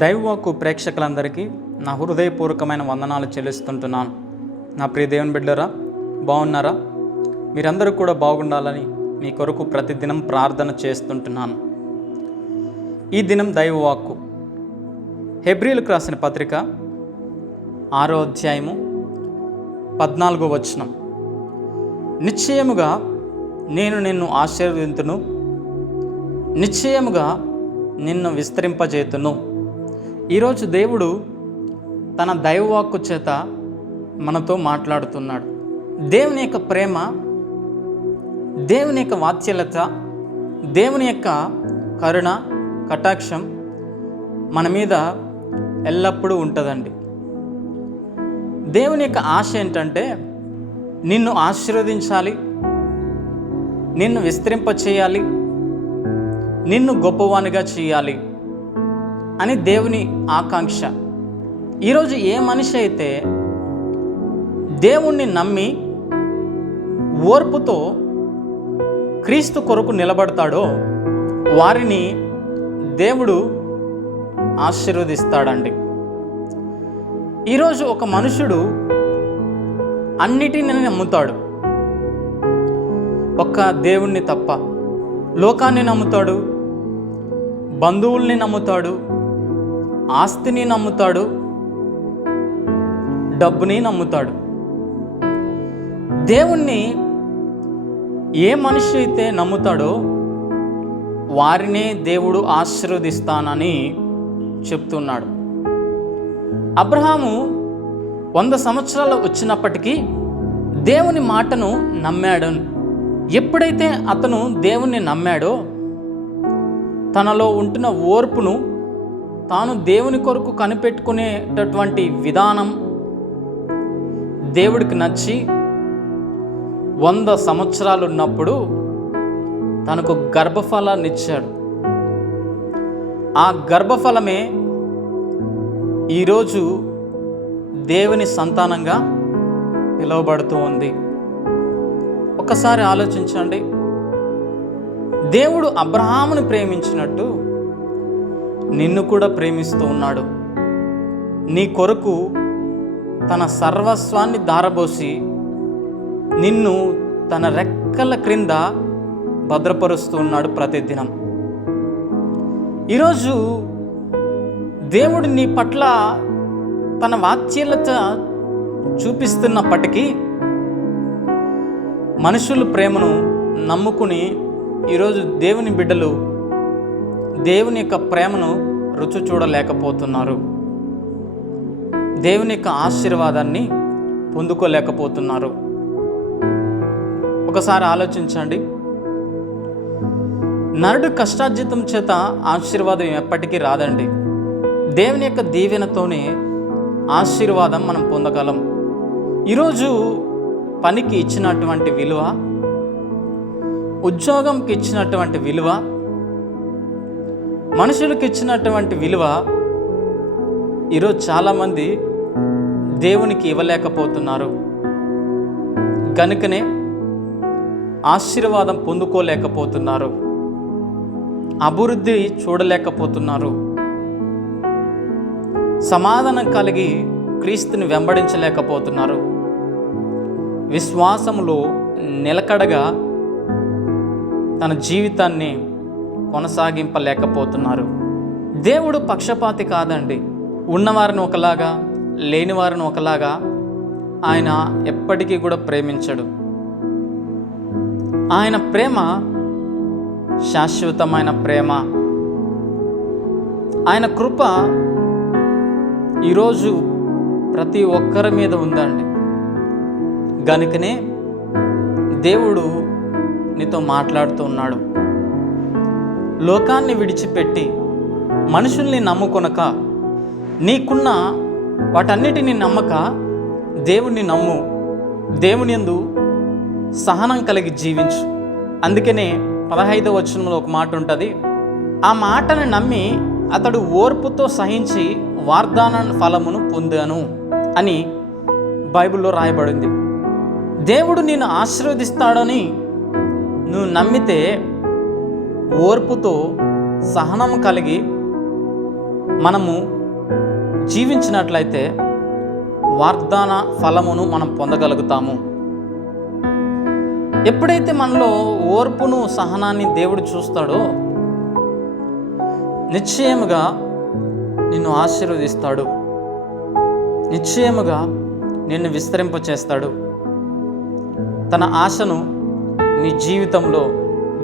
దైవవాక్కు ప్రేక్షకులందరికీ నా హృదయపూర్వకమైన వందనాలు చెల్లిస్తుంటున్నాను. నా ప్రియ దేవుని బిడ్డలారా, బాగున్నారా? మీరందరూ కూడా బాగుండాలని మీ కొరకు ప్రతిదినం ప్రార్థన చేస్తుంటున్నాను. ఈ దినం దైవవాక్కు హెబ్రీయులకు రాసిన పత్రిక 6వ అధ్యాయము 14వ వచనం. నిశ్చయముగా నేను నిన్ను ఆశీర్వదింతును, నిశ్చయముగా నిన్ను విస్తరింపజేతును. ఈరోజు దేవుడు తన దైవవాక్కు చేత మనతో మాట్లాడుతున్నాడు. దేవుని యొక్క ప్రేమ, దేవుని యొక్క వాత్సల్యత, దేవుని యొక్క కరుణ, కటాక్షం మన మీద ఎల్లప్పుడూ ఉంటుందండి. దేవుని యొక్క ఆశ ఏంటంటే నిన్ను ఆశీర్వదించాలి, నిన్ను విస్తరింపచేయాలి, నిన్ను గొప్పవానిగా చేయాలి అని దేవుని ఆకాంక్ష. ఈరోజు ఏ మనిషి అయితే దేవుణ్ణి నమ్మి ఓర్పుతో క్రీస్తు కొరకు నిలబడతాడో వారిని దేవుడు ఆశీర్వదిస్తాడండి. ఈరోజు ఒక మనుషుడు అన్నిటిని నమ్ముతాడు, ఒక్క దేవుణ్ణి తప్ప. లోకాన్ని నమ్ముతాడు, బంధువుల్ని నమ్ముతాడు, ఆస్తిని నమ్ముతాడు, డబ్బుని నమ్ముతాడు. దేవుణ్ణి ఏ మనిషి అయితే నమ్ముతాడో వారినే దేవుడు ఆశీర్వదిస్తానని చెప్తున్నాడు. అబ్రహాము 100 సంవత్సరాలు వచ్చినప్పటికీ దేవుని మాటను నమ్మాడు. ఎప్పుడైతే అతను దేవుణ్ణి నమ్మాడో తనలో ఉంటున్న ఓర్పును, తాను దేవుని కొరకు కనిపెట్టుకునేటటువంటి విధానం దేవుడికి నచ్చి 100 సంవత్సరాలు ఉన్నప్పుడు తనకు గర్భఫలాన్ని ఇచ్చాడు. ఆ గర్భఫలమే ఈరోజు దేవుని సంతానంగా పిలువబడుతూ ఉంది. ఒకసారి ఆలోచించండి. దేవుడు అబ్రహామును ప్రేమించినట్టు నిన్ను కూడా ప్రేమిస్తూ ఉన్నాడు. నీ కొరకు తన సర్వస్వాన్ని ధారబోసి నిన్ను తన రెక్కల క్రింద భద్రపరుస్తూ ఉన్నాడు ప్రతిదినం. ఈరోజు దేవుడు నీ పట్ల తన వాత్సల్యత చూపిస్తున్నప్పటికీ మనుషుల ప్రేమను నమ్ముకుని ఈరోజు దేవుని బిడ్డలు దేవుని యొక్క ప్రేమను రుచి చూడలేకపోతున్నారు, దేవుని యొక్క ఆశీర్వాదాన్ని పొందుకోలేకపోతున్నారు. ఒకసారి ఆలోచించండి. నరుడు కష్టార్జితం చేత ఆశీర్వాదం ఎప్పటికీ రాదండి. దేవుని యొక్క దీవెనతోనే ఆశీర్వాదం మనం పొందగలం. ఈరోజు పనికి ఇచ్చినటువంటి విలువ, ఉద్యోగంకి ఇచ్చినటువంటి విలువ, మనుషులకు ఇచ్చినటువంటి విలువ ఈరోజు చాలామంది దేవునికి ఇవ్వలేకపోతున్నారు. గనుకనే ఆశీర్వాదం పొందుకోలేకపోతున్నారు, అభివృద్ధి చూడలేకపోతున్నారు, సమాధానం కలిగి క్రీస్తుని వెంబడించలేకపోతున్నారు, విశ్వాసములో నిలకడగా తన జీవితాన్ని కొనసాగింపలేకపోతున్నారు. దేవుడు పక్షపాతి కాదండి. ఉన్నవారిని ఒకలాగా, లేని వారిని ఒకలాగా ఆయన ఎప్పటికీ కూడా ప్రేమించడు. ఆయన ప్రేమ శాశ్వతమైన ప్రేమ. ఆయన కృప ఈరోజు ప్రతి ఒక్కరి మీద ఉందండి. గనుకనే దేవుడు నీతో మాట్లాడుతూ ఉన్నాడు. లోకాన్ని విడిచిపెట్టి మనుషుల్ని నమ్ముకొనక, నీకున్న వాటన్నిటిని నమ్మక దేవుణ్ణి నమ్ము, దేవుని యందు సహనం కలిగి జీవించు. అందుకనే 15వ వచనంలో ఒక మాట ఉంటుంది. ఆ మాటను నమ్మి అతడు ఓర్పుతో సహించి వాగ్దాన ఫలమును పొందాను అని బైబిల్లో రాయబడింది. దేవుడు నిన్ను ఆశీర్వదిస్తాడని నువ్వు నమ్మితే ఓర్పుతో సహనం కలిగి మనము జీవించినట్లయితే వాగ్దాన ఫలమును మనం పొందగలుగుతాము. ఎప్పుడైతే మనలో ఓర్పును సహనాన్ని దేవుడు చూస్తాడో నిశ్చయముగా నిన్ను ఆశీర్వదిస్తాడు, నిశ్చయముగా నిన్ను విస్తరింపచేస్తాడు. తన ఆశను నీ జీవితంలో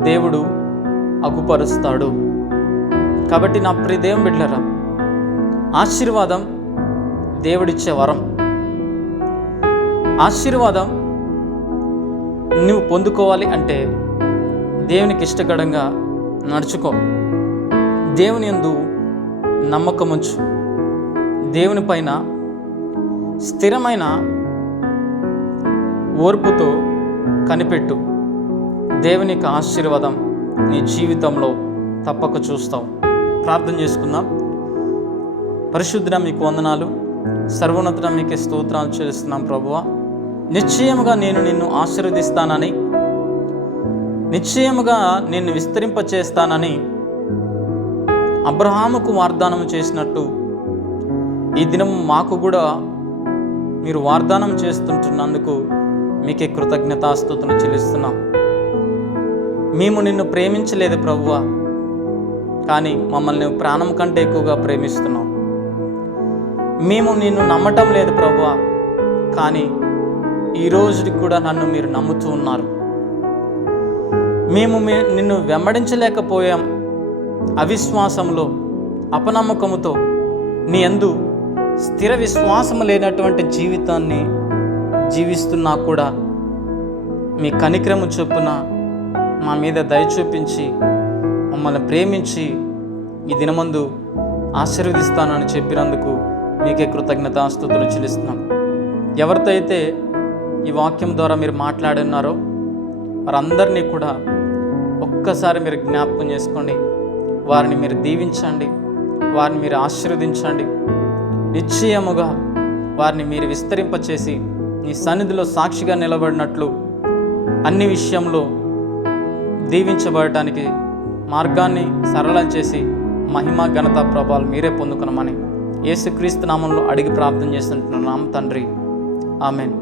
దేవుడు అగుపరుస్తాడు. కాబట్టి నా ప్రియ దేవుని బిడ్డలారా, ఆశీర్వాదం దేవుడిచ్చే వరం. ఆశీర్వాదం నువ్వు పొందుకోవాలి అంటే దేవునికి ఇష్టకరంగా నడుచుకో, దేవుని యందు నమ్మకముంచు, దేవుని పైన స్థిరమైన ఓర్పుతో కనిపెట్టు. దేవునికి ఆశీర్వాదం నీ జీవితంలో తప్పక చూస్తావు. ప్రార్థన చేసుకుందాం. పరిశుద్ధుడా మీకు వందనాలు, సర్వోన్నతుడా మీకే స్తోత్రాలు చెల్లిస్తున్నాం ప్రభువా. నిశ్చయముగా నేను నిన్ను ఆశీర్వదిస్తానని, నిశ్చయముగా నిన్ను విస్తరింపచేస్తానని అబ్రహాముకు వాగ్దానం చేసినట్టు ఈ దినం మాకు కూడా మీరు వాగ్దానం చేస్తుంటున్నందుకు మీకే కృతజ్ఞతాస్తుతులు చెల్లిస్తున్నాం. మేము నిన్ను ప్రేమించలేదు ప్రభువా, కానీ మమ్మల్ని ప్రాణం కంటే ఎక్కువగా ప్రేమిస్తున్నావు. మేము నిన్ను నమ్మటం లేదు ప్రభువా, కానీ ఈ రోజుకి కూడా నన్ను మీరు నమ్ముతూ ఉన్నారు. మేము నిన్ను వెంబడించలేకపోయాం. అవిశ్వాసంలో, అపనమ్మకముతో, నీ యందు స్థిర విశ్వాసము లేనటువంటి జీవితాన్ని జీవిస్తున్నా కూడా మీ కనికరము చొప్పున మా మీద దయ చూపించి మమ్మల్ని ప్రేమించి ఈ దినమందు ఆశీర్వదిస్తానని చెప్పినందుకు మీకే కృతజ్ఞతాస్తుతులు చెల్లిస్తున్నాం. ఎవరితో అయితే ఈ వాక్యం ద్వారా మీరు మాట్లాడున్నారో వారందరినీ కూడా ఒక్కసారి మీరు జ్ఞాపకం చేసుకోండి. వారిని మీరు దీవించండి, వారిని మీరు ఆశీర్వదించండి. నిశ్చయముగా వారిని మీరు విస్తరింపచేసి నీ సన్నిధిలో సాక్షిగా నిలబడినట్లు అన్ని విషయంలో దీవించబడటానికి మార్గాన్ని సరళం చేసి మహిమ ఘనత ప్రభావాలు మీరే పొందుకునమని యేసుక్రీస్తు నామంలో అడిగి ప్రార్థన చేస్తుంటున్నాం తండ్రి. ఆమెన్.